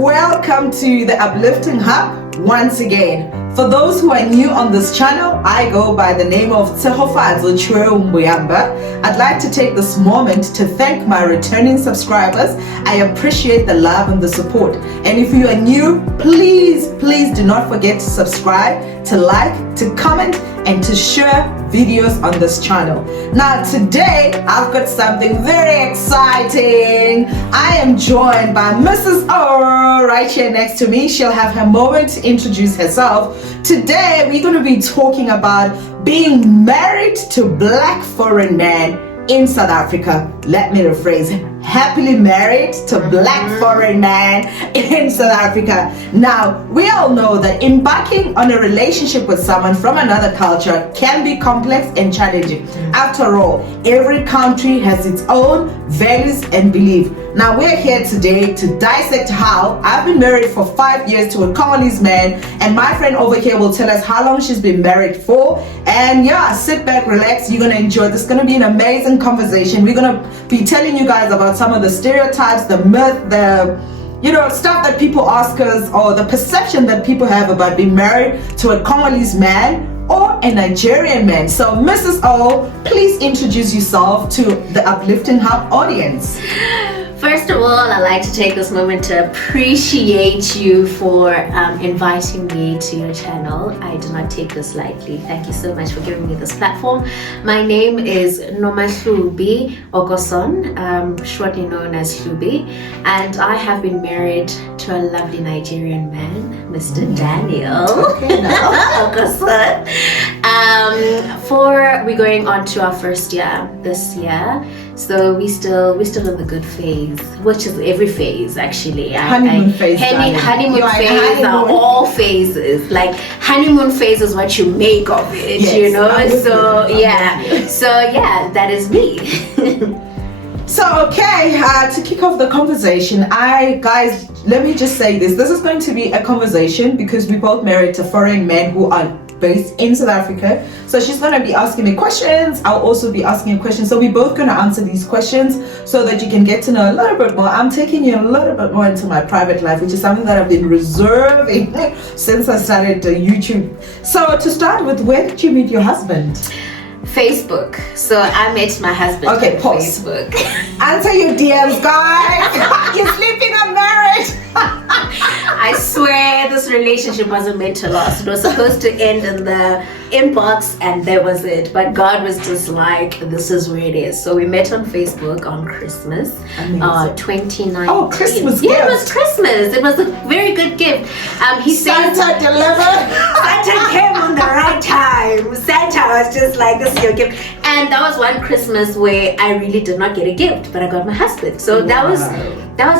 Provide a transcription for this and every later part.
welcome to the Uplifting Hub once again. For those who are new on this channel, I go by the name of Tsehofadzo Chweumboyamba. I'd like to take this moment to thank my returning subscribers. I appreciate the love and the support. And if you are new, please do not forget to subscribe, to like, to comment, and to share videos on this channel. Now today, I've got something very exciting. I am joined by Mrs. O right here next to me. She'll have her moment to introduce herself. Today, we're going to be talking about being married to Black foreign man in South Africa. Let me rephrase. Happily married to Black foreign man in South Africa. Now, we all know that embarking on a relationship with someone from another culture can be complex and challenging. After all, every country has its own values and beliefs. Now, we're here today to dissect how I've been married for 5 years to a Congolese man, and my friend over here will tell us how long she's been married for. And yeah, sit back, relax, you're gonna enjoy this. It's gonna be an amazing conversation. We're gonna be telling you guys about some of the stereotypes, the myth, the stuff that people ask us, or the perception that people have about being married to a Congolese man or a Nigerian man. So Mrs. O, please introduce yourself to the Uplifting Hub audience. First of all, I'd like to take this moment to appreciate you for inviting me to your channel. I do not take this lightly. Thank you so much for giving me this platform. My name is Nomahlubi Okoson, shortly known as Hlubi, and I have been married to a lovely Nigerian man, Mr. Daniel Okoson. We're going on to our first year this year. So we still in the good phase, which is every phase actually. Honeymoon phase. Honeymoon phase are all phases. Like honeymoon phase is what you make of it, yes, So yeah, that is me. So okay, to kick off the conversation, guys, let me just say this. This is going to be a conversation because we both married to foreign men who are based in South Africa. So she's going to be asking me questions. I'll also be asking her questions. So we're both going to answer these questions so that you can get to know a little bit more. I'm taking you a little bit more into my private life, which is something that I've been reserving since I started YouTube. So to start with, where did you meet your husband? Facebook. So I met my husband on Facebook. Answer your DMs, guys. You're sleeping on marriage. I swear this relationship wasn't meant to last. It was supposed to end in the inbox and that was it. But God was just like, this is where it is. So we met on Facebook on Christmas 2019. Oh, Christmas gift. Yeah, it was Christmas. It was a very good gift. He said Santa delivered. Santa came on the right time. Santa was just like, this is your gift. And that was one Christmas where I really did not get a gift, but I got my husband. So that was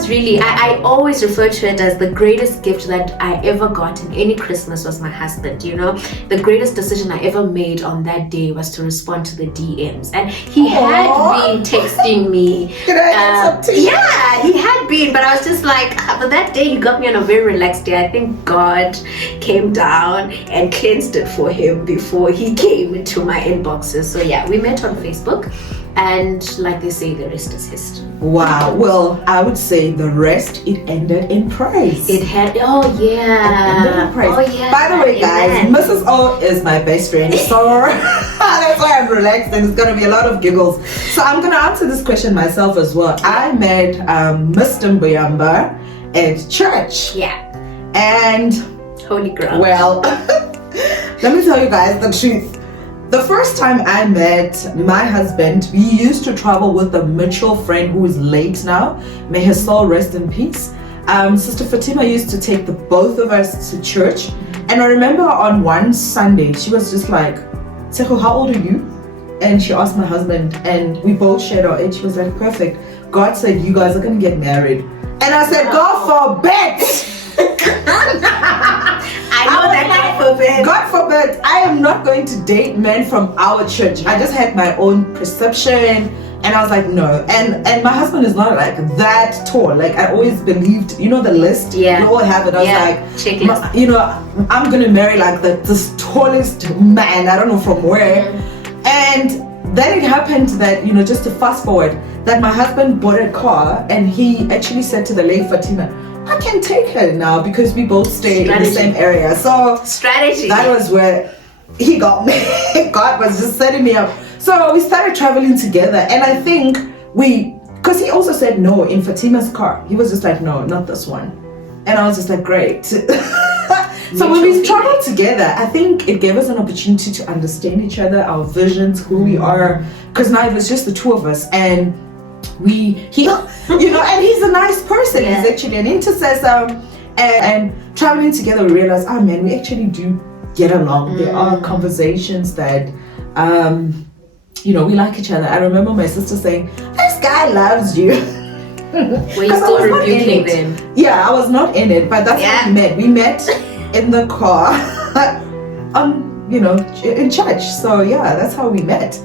really, I always refer to it as the greatest gift that I ever got in any Christmas was my husband. The greatest decision I ever made on that day was to respond to the DMs. And he had been texting me. Yeah, he had been, but I was just like, but that day he got me on a very relaxed day. I think God came down and cleansed it for him before he came into my inboxes. So yeah, we met on Facebook. And like they say, the rest is history. Wow. Well, I would say the rest, it ended in praise. It had, oh yeah. It ended in praise. Oh yeah. By the way, guys, Mrs. O is my best friend. So that's why I'm relaxed and it's going to be a lot of giggles. So I'm going to answer this question myself as well. I met Mr. Mboyamba at church. Yeah. And holy ground. Well, let me tell you guys the truth. The first time I met my husband, we used to travel with a mutual friend who is late now. May her soul rest in peace. Sister Fatima used to take the both of us to church. And I remember on one Sunday, she was just like, Teko, how old are you? And she asked my husband, and we both shared our age. She was like, perfect. God said, you guys are going to get married. And I said, God forbid. I know that God forbid. God forbid. I am not going to date men from our church. I just had my own perception, and I was like, no. And my husband is not like that tall. Like I always believed, the list. Yeah. We all have it. I was like, checklist. I'm gonna marry like this tallest man. I don't know from where. And then it happened that, just to fast forward, that my husband bought a car and he actually said to the lady Fatima, I can take her now because we both stay in the same area. So strategy. That was where he got me. God was just setting me up. So we started traveling together, and I think because he also said no in Fatima's car. He was just like, no, not this one. And I was just like, great. So when we traveled together, I think it gave us an opportunity to understand each other, our visions, who we are. Because now it was just the two of us, and he, and he's a nice person. Yeah. He's actually an intercessor. And traveling together, we realized, oh man, we actually do get along. There are conversations that, we like each other. I remember my sister saying, this guy loves you. Were you still rebuking them? Yeah, I was not in it, but that's how we met. We met in the car, in church. So yeah, that's how we met.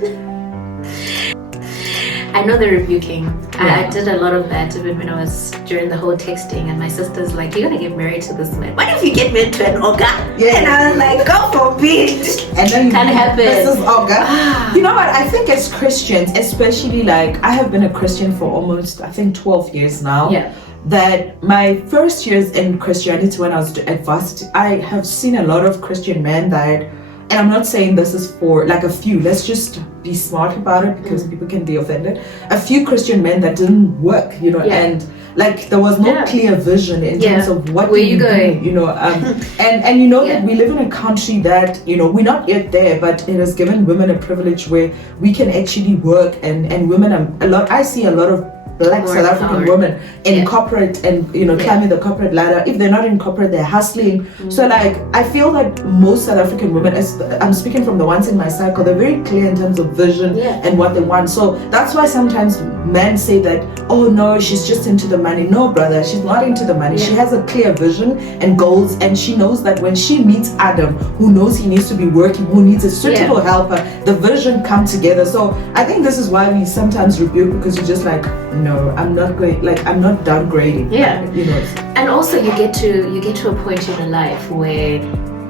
I know the rebuking. I did a lot of that even when I was during the whole texting, and my sister's like, you're gonna get married to this man. What if you get married to an ogre? Yeah. And I was like, God forbid. And then Can't happen. This is ogre. You know what? I think as Christians, especially like I have been a Christian for almost 12 years now. Yeah. That my first years in Christianity when I was at varsity, I have seen a lot of Christian men that, and I'm not saying this is for like a few, let's just be smart about it because people can be offended. A few Christian men that didn't work, and like there was no clear vision in terms of what where you going, that we live in a country that, we're not yet there, but it has given women a privilege where we can actually work, and women are I see a lot of Black South African women in corporate and climbing the corporate ladder. If they're not in corporate, they're hustling. So like I feel like most South African women, I'm speaking from the ones in my cycle, they're very clear in terms of vision and what they want. So that's why sometimes men say that, oh no, she's just into the money. No, brother, she's not into the money. She has a clear vision and goals, and she knows that when she meets Adam, who knows he needs to be working, who needs a suitable helper, the vision come together. So I think this is why we sometimes rebuke, because you're just like, no, I'm not downgrading. Yeah. And also you get to a point in your life where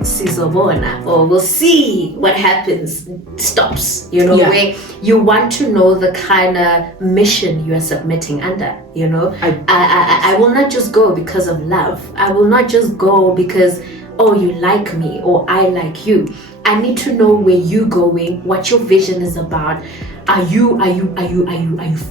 sizobona, or we'll see what happens, stops, where you want to know the kind of mission you are submitting under, I will not just go because of love. I will not just go because, oh, you like me or I like you. I need to know where you're going, what your vision is about. Are you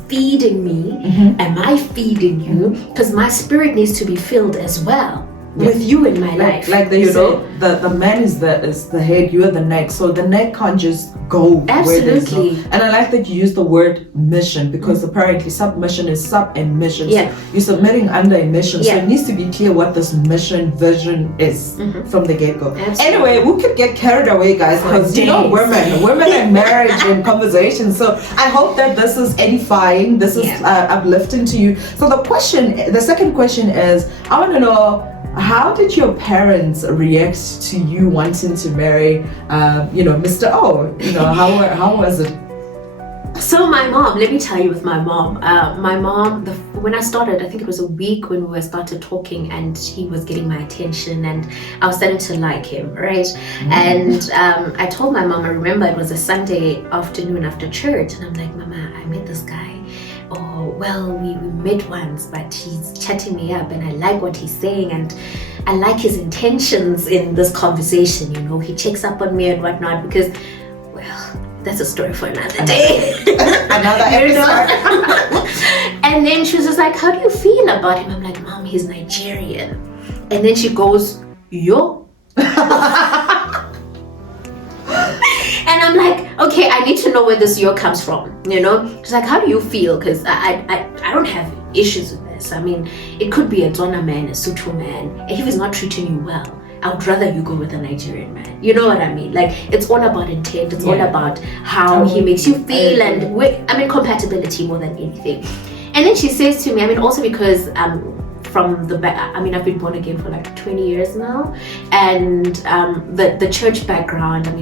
feeding me? Am I feeding you? Because my spirit needs to be filled as well with you in my life. Like the man is the head, you are the neck. So the neck can't just go where there's no. And I like that you use the word mission, because apparently submission is sub and mission. So you're submitting under a mission. So it needs to be clear what this mission vision is from the get-go. Anyway, we could get carried away, guys, because women and marriage and conversation. So I hope that this is edifying, this is uplifting to you. So the second question is, I want to know, how did your parents react to you wanting to marry, Mr. O? How was it? So my mom, let me tell you, with my mom, when I started, I think it was a week when we started talking, and he was getting my attention, and I was starting to like him, right? And I told my mom, I remember it was a Sunday afternoon after church, and I'm like, Mama, I met this guy. Oh, well, we met once, but he's chatting me up, and I like what he's saying, and I like his intentions in this conversation. He checks up on me and whatnot, because, well, that's a story for another day. Another episode. And then she was just like, how do you feel about him? I'm like, Mom, he's Nigerian. And then she goes, yo. And I'm like, okay, I need to know where this yo comes from, She's like, how do you feel? Because I don't have issues with this. I mean, it could be a Tswana man, a Sotho man. If he's not treating you well, I would rather you go with a Nigerian man. You know what I mean? Like, it's all about intent. It's all about how he makes you feel, and compatibility more than anything. And then she says to me, also because from the back, I've been born again for like 20 years now, and the church background, I'm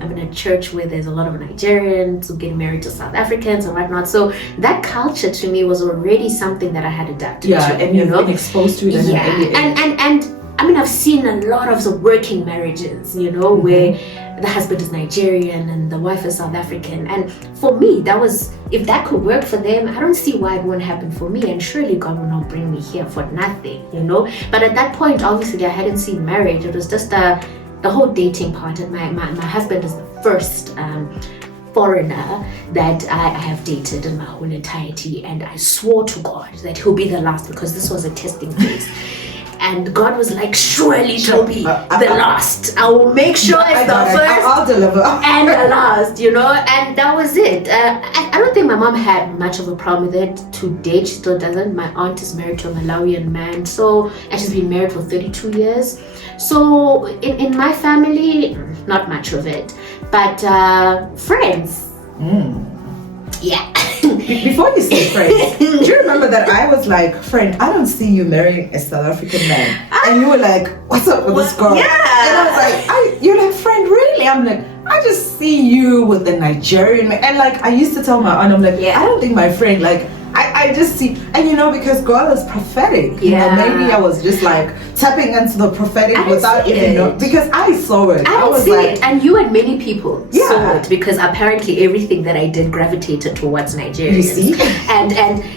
in a church where there's a lot of Nigerians who get married to South Africans and whatnot, so that culture to me was already something that I had adapted to. And you've been exposed to it. I've seen a lot of working marriages, where the husband is Nigerian and the wife is South African. And for me, that was, if that could work for them, I don't see why it won't happen for me. And surely God will not bring me here for nothing, But at that point, obviously, I hadn't seen marriage. It was just the whole dating part. And my husband is the first foreigner that I have dated in my whole entirety. And I swore to God that he'll be the last, because this was a testing phase. And God was like, surely she'll be the last. I will make sure it's the first. I'll deliver. And the last, and that was it. I don't think my mom had much of a problem with it to date. She still doesn't. My aunt is married to a Malawian man, and she's been married for 32 years. So in my family, not much of it. But friends. Yeah. Before you say friend, do you remember that I was like, friend, I don't see you marrying a South African man. And you were like, what's up with this girl? Yeah. And I was like, you're like, friend, really? I'm like, I just see you with the Nigerian man. And like, I used to tell my aunt, I'm like, I don't think my friend, like, I just see, and because God is prophetic. Maybe I was just like tapping into the prophetic without even knowing, because I saw it. I was like, it, and you and many people saw it, because apparently everything that I did gravitated towards Nigerians. You see? And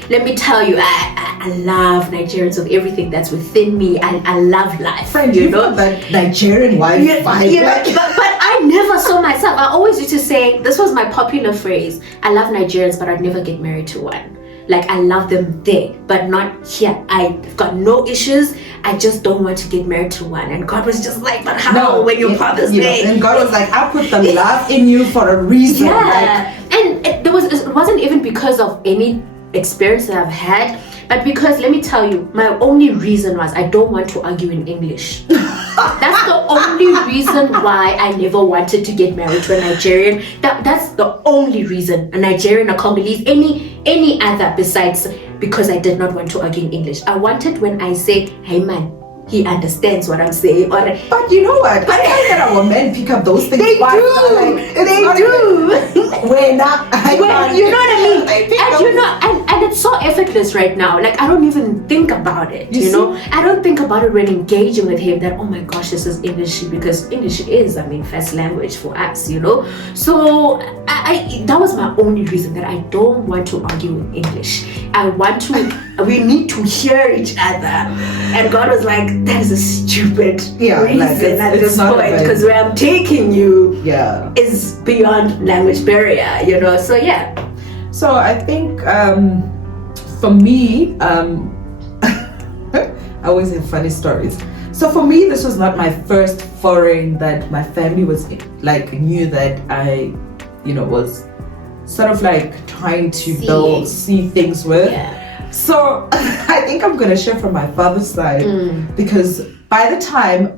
let me tell you, I love Nigerians with everything that's within me. I love life. Friend, you know that Nigerian wife vibe. But I never saw myself. I always used to say, this was my popular phrase, I love Nigerians, but I'd never get married to one. Like, I love them there, but not here. I've got no issues. I just don't want to get married to one. And God was just like, but how when your father's there? And God was like, I put the love in you for a reason. Yeah. And it wasn't even because of any experience that I've had, but because, let me tell you, my only reason was I don't want to argue in English. That's the only reason why I never wanted to get married to a Nigerian. That's the only reason. A Nigerian, a Congolese, any other besides because I did not want to argue in English. I wanted, when I say, hey man, he understands what I'm saying. But you know what? I find that our men pick up those things. They do. We're not. You know what I mean? And it's so effortless right now. Like, I don't even think about it. You know, I don't think about it when engaging with him. That, oh my gosh, this is English, because English is, first language for us. So that was my only reason, that I don't want to argue in English. We need to hear each other. And God was like, that is a stupid reason at this point, because where I'm taking you is beyond language barrier, so yeah. So I think for me, I always have funny stories. So for me, this was not my first foreign that my family was like, knew that I was sort of like trying to see things with. So I think I'm going to share from my father's side, because by the time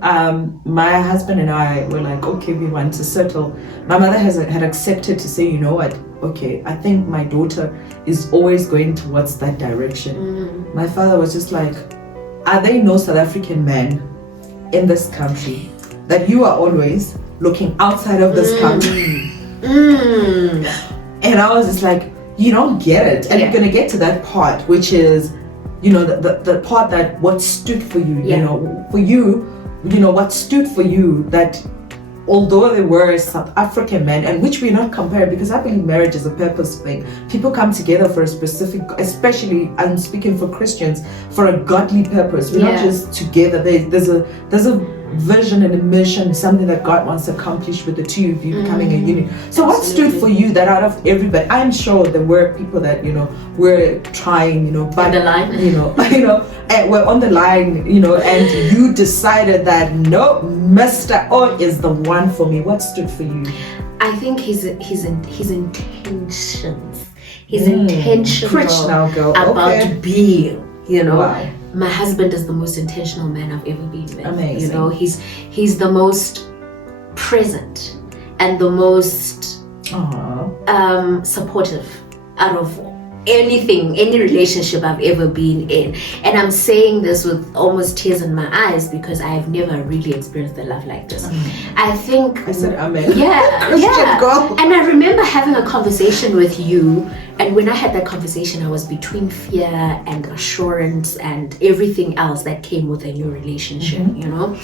my husband and I were like, okay, we want to settle, my mother had accepted to say, you know what, okay, I think my daughter is always going towards that direction. My father was just like, are there no South African men in this country that you are always looking outside of this country? And I was just like, you don't get it. And you're going to get to that part, which is, the part that what stood for you, for you, what stood for you, that although they were South African men, and which we're not comparing, because I believe marriage is a purpose thing. People come together for a specific, especially I'm speaking for Christians, for a godly purpose. We're not just together. There's a vision and a mission, something that God wants to accomplish with the two of you becoming a unit. So what stood for you, that out of everybody? I'm sure there were people that were trying, but on the line, and we're on the line, and you decided that no, Mr. O is the one for me. What stood for you? I think his intentions. He's intentional Preach now, girl. about being, Wow. My husband is the most intentional man I've ever been with. Amazing. He's the most present and the most supportive out of any relationship I've ever been in. And I'm saying this with almost tears in my eyes because I have never really experienced a love like this. I think I said amen. Yeah, yeah. Girl. And I remember having a conversation with you, and when I had that conversation, I was between fear and assurance and everything else that came with a new relationship, you know.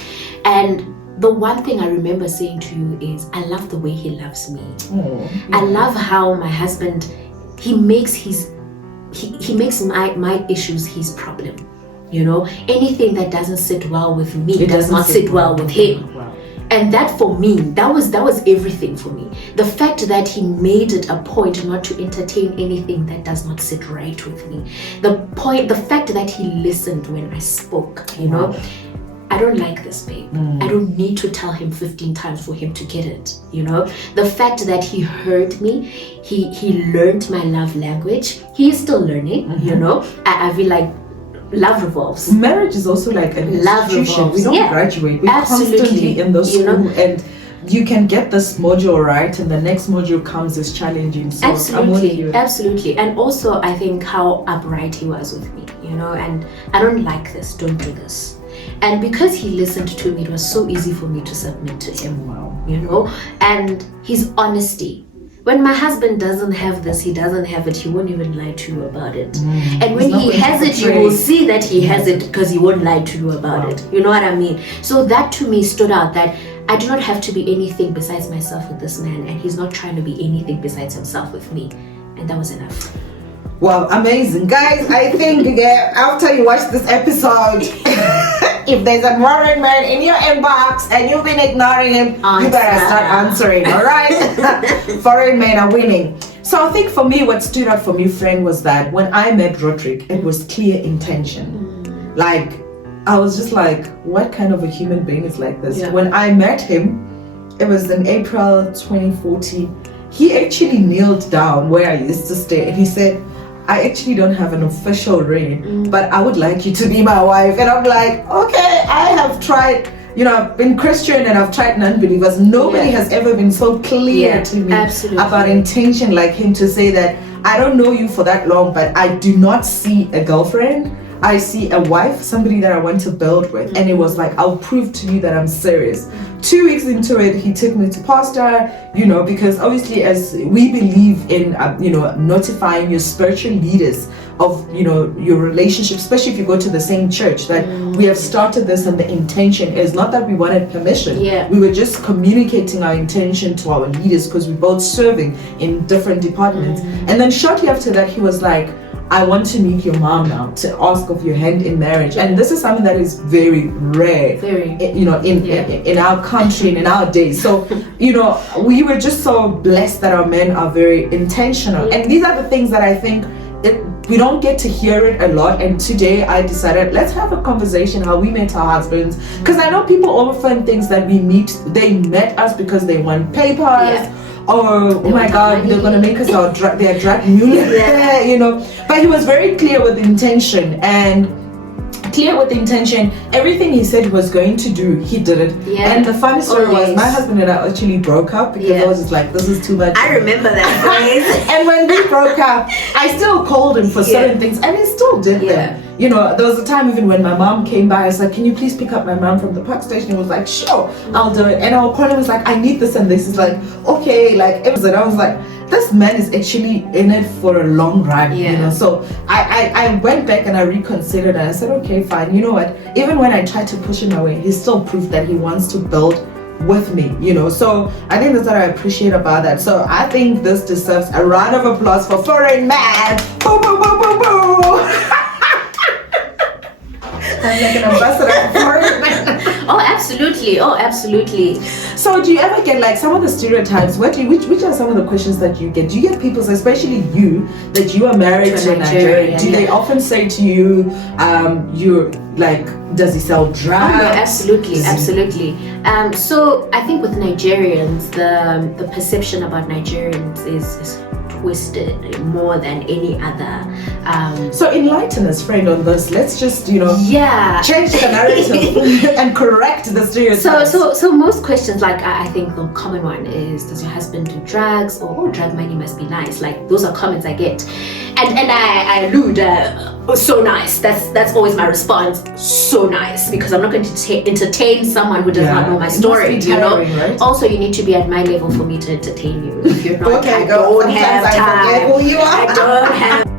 And the one thing I remember saying to you is, I love the way he loves me. I love how my husband, he makes my issues his problem. You know, anything that doesn't sit well with me does not sit well with him. Wow. And that for me, that was everything for me. The fact that he made it a point not to entertain anything that does not sit right with me. The fact that he listened when I spoke, you know. I don't like this, babe. I don't need to tell him 15 times for him to get it, you know. The fact that he heard me, he learned my love language. He is still learning, you know. I feel like love revolves. Marriage is also like an institution. We don't graduate. We're constantly in the school, and you can get this module right, and the next module comes is challenging. So absolutely. And also, I think how upright he was with me, you know. And I don't like this. Don't do this. And because he listened to me, it was so easy for me to submit to him. Wow. You know, and his honesty. When my husband doesn't have this, he doesn't have it, he won't even lie to you about it. And when he has it, you will see that he has it because he won't lie to you about it. You know what I mean? So that to me stood out, that I do not have to be anything besides myself with this man, and he's not trying to be anything besides himself with me. And that was enough. Wow, amazing. Guys, I think after you watch this episode, if there's a married man in your inbox and you've been ignoring him, you better start answering, all right? Foreign men are winning. So I think for me, what stood out for me, friend, was that when I met Roderick, it was clear intention. Like, I was just like, what kind of a human being is like this? Yeah. When I met him, it was in April 2014. He actually kneeled down where I used to stay, and he said, I actually don't have an official ring, but I would like you to be my wife. And I'm like, okay, I have tried, you know, I've been Christian and I've tried non-believers. Nobody has ever been so clear to me about intention like him, to say that I don't know you for that long, but I do not see a girlfriend. I see a wife, somebody that I want to build with. And it was like, I'll prove to you that I'm serious. 2 weeks into it, he took me to pastor, you know, because obviously as we believe in, you know, notifying your spiritual leaders of, you know, your relationship, especially if you go to the same church, that we have started this, and the intention is not that we wanted permission. We were just communicating our intention to our leaders because we're both serving in different departments. And then shortly after that, he was like, I want to meet your mom now to ask of your hand in marriage. And this is something that is very rare, you know, in our country and in our days. So, you know, we were just so blessed that our men are very intentional. And these are the things that I think we don't get to hear it a lot. And today I decided, let's have a conversation how we met our husbands. Because I know people often think that they met us because they want papers. Oh my God, they're gonna make us their drug mule, you know. But he was very clear with intention, everything he said he was going to do, he did it. And the funny story was, my husband and I actually broke up because I was just like, this is too much. I remember that phrase. And when we broke up, I still called him for certain things, and he still did them. You know, there was a time even when my mom came by, I was like, can you please pick up my mom from the park station? He was like, sure, I'll do it. And I'll call him, was like, I need this and this. He's like, okay, like, it was it. I was like, this man is actually in it for a long run, you know. So I went back and I reconsidered, and I said, okay, fine. You know what? Even when I tried to push him away, he still proved that he wants to build with me, you know. So I think that's what I appreciate about that. So I think this deserves a round of applause for Foreign Man. Boo, boo, boo, boo, boo. I'm like an ambassador for it. Oh, absolutely. So do you ever get like some of the stereotypes? Which are some of the questions that you get? Do you get people, especially you, that you are married to a Nigerian? Do they often say to you, you're like, does he sell drugs? Oh, no, absolutely. So I think with Nigerians, the perception about Nigerians is twisted more than any other. So enlighten us, friend, on this. Let's just, Yeah. change the narrative and correct the stereotypes. So most questions, like I think the common one is, does your husband do drugs? Or, oh, drug money must be nice. Like those are comments I get. And I allude, so nice. That's always my response. So nice, because I'm not going to entertain someone who does not know my story. Tiring, right? Also, you need to be at my level for me to entertain you. If you're not, okay, I don't have time. I forget who you are. I don't have